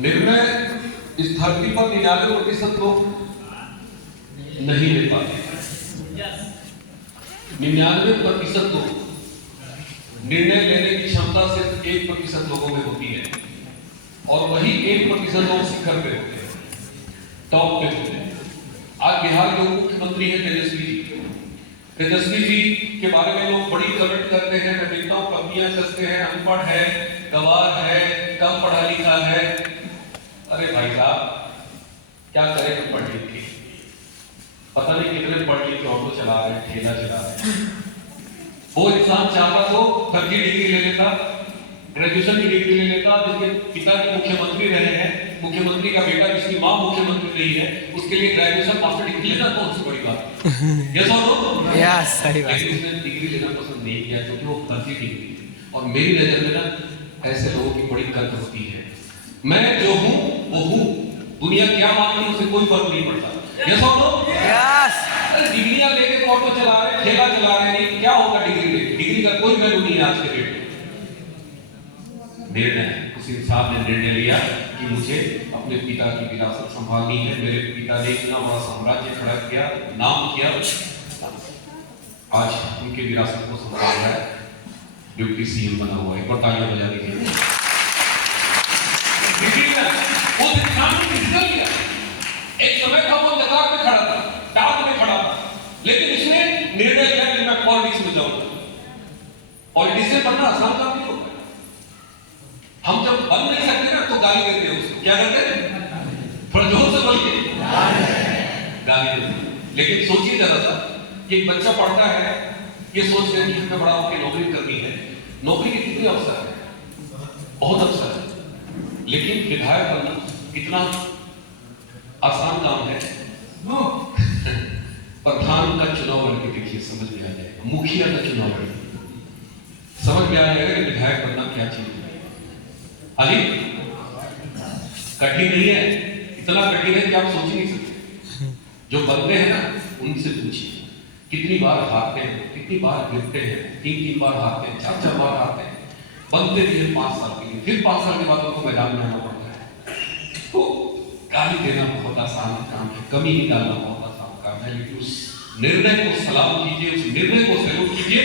निर्णय इस धरती पर 99% लोग नहीं ले पाते। 99% लोग निर्णय लेने की क्षमता सिर्फ 1% लोगों में होती है, और वही 1% लोग शिखर पे होते हैं, टॉप पे होते हैं। आज बिहार के उप मुख्यमंत्री है तेजस्वी जी। तेजस्वी जी के बारे में लोग बड़ी कमेंट करते हैं, मैं देखता हूँ कमियां कसते हैं, अनपढ़ है, गवार है, कम पढ़ा लिखा है। अरे भाई साहब, क्या करें पढ़ लिख के? पता नहीं कितने पढ़ लिख के ऑटो चला रहे हैं, ठेला चला रहे हैं। वो इंसान चाहता तो फर्जी डिग्री ले लेता, ग्रेजुएशन की डिग्री ले लेता। जिसके पिताजी मुख्यमंत्री रहे हैं, मुख्यमंत्री का बेटा जिसकी मां मुख्यमंत्री रही है, उसके लिए ग्रेजुएशन मास्टर डिग्री लेना कौन सी बड़ी बात है? यस और नो? यस, सही बात। लेकिन उसने डिग्री लेना पसंद नहीं किया क्योंकि वो फर्जी डिग्री थी। और मेरी नजर में ना ऐसे लोगों की बड़ी कदर होती है। मैं जो हूं वो हूं, दुनिया क्या मानती है उसे कोई फर्क नहीं पड़ता। यस और नो? यस। डिग्रियां लेके ऑटो चला रहे, ठेला चला रहे, नहीं क्या होगा डिग्री लेके? डिग्री का कोई वैल्यू नहीं है आज के डेट में। निर्णय, उस इंसान ने निर्णय लिया कि मुझे अपने पिता की विरासत संभालनी है। मेरे पिता ने इतना बड़ा साम्राज्य खड़ा किया, नाम किया, आज उनके विरासत को संभाल रहा है, डिप्टी सीएम बना हुआ है। एक बार तालियां बजा दीजिए। उस इंसान ने डिसीजन लिया। एक समय था वो लद्दाख में खड़ा था, डाक में खड़ा था, लेकिन इसने निर्णय लिया कि मैं पॉलिटिक्स में जाऊंगा। पॉलिटिशियन बनना आसान काम नहीं होता। हम जब बन नहीं सकते ना तो गाली देते हैं उसको। क्या करते हैं? थोड़ा जोर से बोलिए, गाली देते हैं। लेकिन सोचिए जरा सा कि एक बच्चा पढ़ता है, ये सोच के कि हमें बड़ा होकर नौकरी करनी है। नौकरी के कितने अवसर है? बहुत अवसर है, लेकिन विधायक बनना इतना आसान काम है? प्रधान का चुनाव लड़के देखिए, समझ में आ जाएगा। मुखिया का चुनाव लड़के समझ में आ जाएगा कि विधायक बनना क्या चीज है। अरे कठिन नहीं है, इतना कठिन है कि आप सोच ही नहीं सकते। जो बनते हैं ना उनसे पूछिए कितनी बार हारते हैं, कितनी बार गिरते हैं, 3 बार हारते हैं, 4 बार हारते हैं, बनते भी हैं 5 साल के लिए, फिर 5 साल के बाद उनको मैदान में आना पड़ता है। तो गाली देना बहुत आसान काम है, कमी निकालना बहुत आसान काम है, लेकिन उस निर्णय को सलाम कीजिए, उस निर्णय को सैल्यूट कीजिए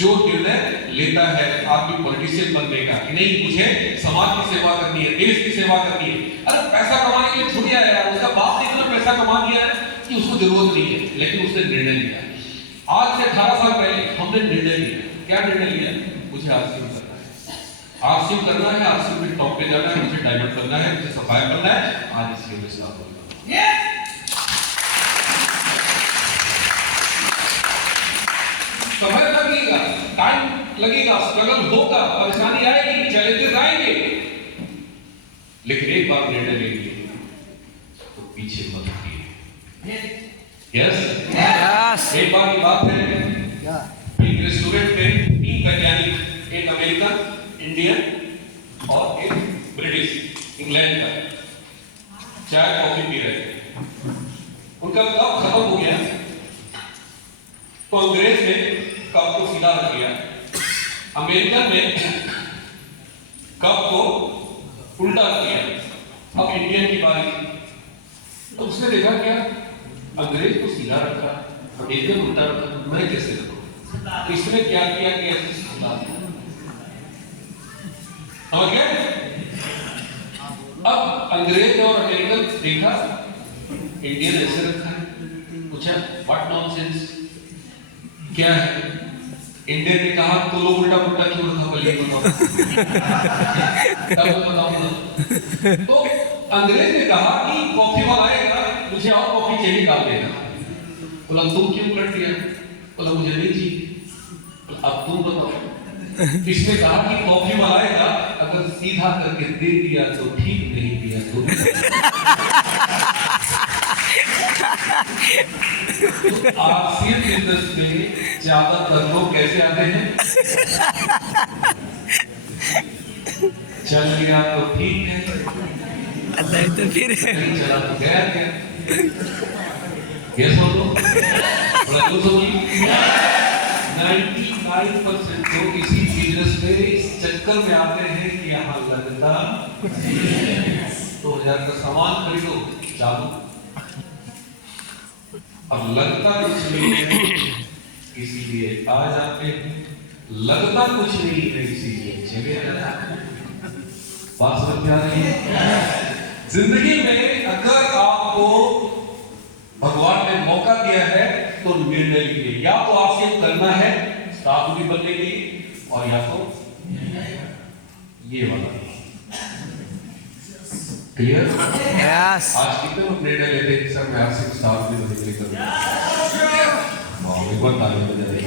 जो निर्णय लेता है आदमी पॉलिटिशियन बनने का कि नहीं मुझे समाज की सेवा करनी है, देश की सेवा करनी है। अरे पैसा कमाने के लिए छुट्टी आया है, उसका बाप ने इतना पैसा कमा दिया है कि उसको जरूरत नहीं है, लेकिन उसने निर्णय लिया। आज से 18 साल पहले हमने निर्णय लिया। क्या निर्णय लिया? मुझे आरसीएम करना है, आरसीएम करना है, आरसीएम में टॉप पे जाना है, मुझे डायमंड करना है, मुझे सफाया करना है। आज इसलिए मैं स्टार्ट होगा। समय लगेगा, टाइम लगेगा, स्ट्रगल होगा, परेशानी आएगी, चैलेंजेस आएंगे, लेकिन एक बार निर्णय लेंगे तो पीछे मत हटिए। यस, एक बार की बात है, एक रेस्टोरेंट में 3 वैज्ञानिक, एक अमेरिकन, इंडियन और एक ब्रिटिश, इंग्लैंड का, चाय कॉफी पी रहे थे। उनका कप खत्म हो गया तो अंग्रेज ने कप को सीधा रख लिया, अमेरिकन ने कप को उल्टा किया। अब इंडियन की बारी, तो उसने देखा क्या अंग्रेज को सीधा रखा, अमेरिकन उल्टा रखा, मैं कैसे रखूं? इसने क्या किया कि ऐसे सीधा समझ गए? अब अंग्रेज और अमेरिकन देखा इंडियन ऐसे रखा है, पूछा व्हाट नॉनसेंस, क्या है? इंडियन ने कहा तो लोग उल्टा पुल्टा क्यों रखा, बोलिए बताओ। तब बताऊंगा। तो अंग्रेज ने कहा कि कॉफी वाला आएगा, मुझे और कॉफी चाहिए, डाल देगा। बोला तुम क्यों उलट दिया? बोला मुझे नहीं चाहिए। अब तुम बताओ। इसने कहा कि कॉफी वाला आएगा, अगर सीधा करके दे दिया तो ठीक, नहीं दिया तो आरसीएम बिजनेस में ज्यादातर लोग कैसे आते हैं? चल गया तो ठीक है, नहीं तो फिर चला तो गया क्या? ये सोचो, थोड़ा तो सोचिए। 99% लोग इसी बिजनेस में इस चक्कर में आते हैं कि यहाँ लगता घर का सामान खरीदो, चालू। अब लगता कुछ नहीं है इसीलिए आ जाते हैं, लगता कुछ नहीं है इसीलिए चले जाते हैं। बात समझ में आ रही है? जिंदगी में अगर आपको भगवान ने मौका दिया है तो निर्णय लीजिए, या तो आपसे करना है साधु भी बनने के लिए, और या तो ये वाला। क्लियर? यस। आज कितने लोग निर्णय लेते हैं सर मैं आपसे साधु भी बनने के लिए करूंगा? एक बार ताली बजाइए।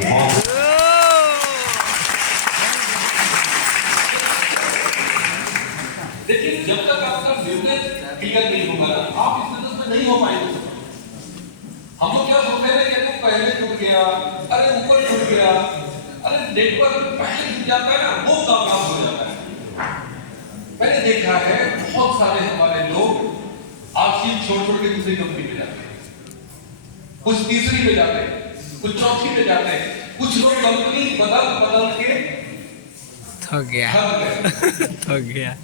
देखिए, जब तक आपका निर्णय क्लियर नहीं होगा ना, आप इस बिजनेस में नहीं हो पाएंगे। हम लोग क्या सोचते हैं कि तो पहले टूट गया, अरे ऊपर टूट गया, अरे नेटवर्क पहले टूट जाता है ना, वो कामयाब हो जाता है। मैंने देखा है बहुत सारे हमारे लोग आपसी छोड़ के दूसरी कंपनी में जाते हैं, कुछ तीसरी में जाते हैं, कुछ चौथी में जाते हैं, कुछ लोग कंपनी बदल के थक गया।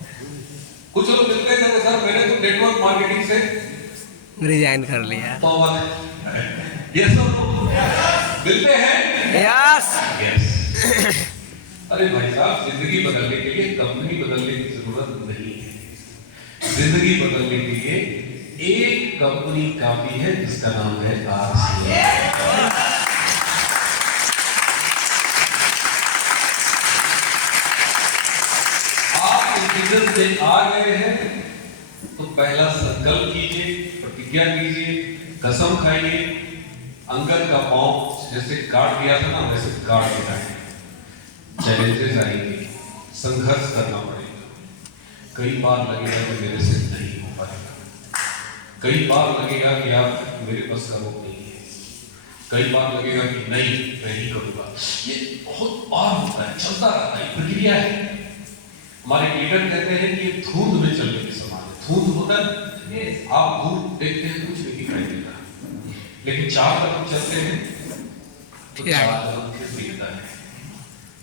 कुछ लोग मिलते हैं तो सर मैंने तो नेटवर्क मार्केटिंग से रिजाइन कर लिया। तो ये सब मिलते हैं। यस। अरे भाई साहब, जिंदगी बदलने के लिए कंपनी बदलने की जरूरत नहीं है। जिंदगी बदलने के लिए एक कंपनी काफी है जिसका नाम है RCM। बिजनेस में आ गए हैं तो पहला संकल्प कीजिए, प्रतिज्ञा कीजिए, कसम खाइए, अंगद का पांव जैसे काट दिया था ना वैसे काट देना है। चैलेंजेस आएंगे, संघर्ष करना पड़ेगा, कई बार लगेगा कि मेरे से नहीं हो पाएगा, कई बार लगेगा कि आप मेरे पास का वो नहीं है, कई बार लगेगा कि नहीं मैं नहीं करूंगा। ये बहुत बार होता है, चलता रहता है, प्रक्रिया है। हमारे लीडर कहते हैं कि ये धुंध में चलने के समान है। धुंध होता है, आप धूप देखते हैं कुछ नहीं दिखाई देता, लेकिन 4 कदम चलते हैं तो 4 कदम फिर दिखता है,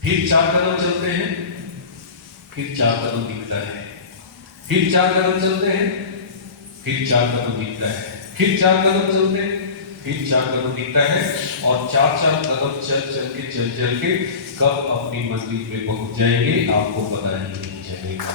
फिर 4 कदम चलते हैं, फिर 4 कदम दिखता है, फिर 4 कदम चलते हैं, फिर 4 कदम दिखता है, फिर 4 कदम चलते हैं, फिर 4 कदम दिखता है, और 4 कदम चल के कब अपनी मंजिल पे पहुंच जाएंगे आपको पता ही नहीं चलेगा।